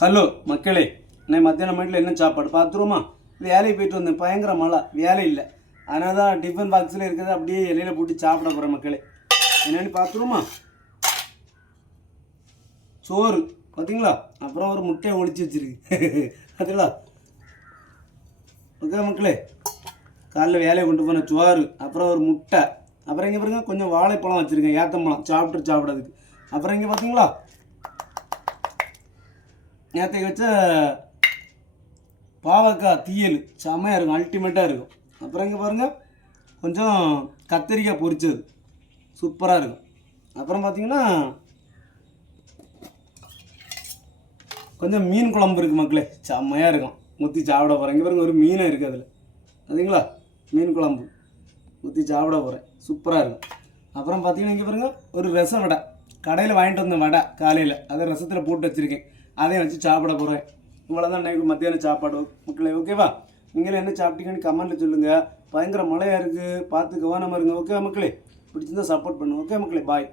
Hello மக்களே இன்னைக்கு மத்தியானம் வீட்டில் என்ன சாப்பாடு? பார்த்துருவோமா? வேலைக்கு போயிட்டு வந்தேன். பயங்கர மழை. வேலை இல்லை. அதனால தான் டிஃபன் பாக்ஸில் இருக்கிறத அப்படியே இலையில போட்டு சாப்பிட போகிறேன் மக்களே. என்னென்னு பார்த்துருவோமா? சோறு. பார்த்தீங்களா அப்புறம் ஒரு முட்டையை ஒழிச்சு வச்சிருக்கு. பார்த்தீங்களா ஓகே மக்களே? காலைல வேலையை கொண்டு போன சோறு அப்புறம் ஒரு முட்டை. அப்புறம் இங்கே பாருங்க கொஞ்சம் வாழைப்பழம் வச்சுருக்கேன். ஏத்தம்பழம். சாப்பிட்டு சாப்பிடாதுக்கு. அப்புறம் இங்கே பார்த்தீங்களா நேற்றுக்கு வச்ச பாவக்காய் தீயல் செம்மையாக இருக்கும் அல்டிமேட்டாக இருக்கும். அப்புறம் இங்கே பாருங்கள் கொஞ்சம் கத்திரிக்காய் பொரிச்சது. சூப்பராக இருக்கும். அப்புறம் பார்த்தீங்கன்னா கொஞ்சம் மீன் குழம்பு இருக்குது மக்களே செம்மையாக இருக்கும். முத்தி சாப்பிட போகிறேன் இங்கே பாருங்க ஒரு மீனை இருக்குது அதில். பார்த்தீங்களா மீன் குழம்பு. ஊற்றி சாப்பிட போகிறேன் சூப்பராக இருக்கும். அப்புறம் பார்த்தீங்கன்னா இங்கே பாருங்க ஒரு ரசம் வடை. கடையில் வாங்கிட்டு வந்த வடை காலையில். அதை ரசத்தில் போட்டு வச்சுருக்கேன். அதையும் வச்சு சாப்பிட போகிறேன் இவ்வளோதான் நைட்டு மத்தியானம் சாப்பாடு. மக்களே ஓகேவா நீங்களும் என்ன சாப்பிட்டீங்கன்னு கமெண்ட்டில் சொல்லுங்கள் பயங்கர மழையாக இருக்குது பார்த்து கவனமாக இருங்க. ஓகே மக்களே? பிடிச்சிருந்தா சப்போர்ட் பண்ணுங்க. ஓகே மக்களே பாய்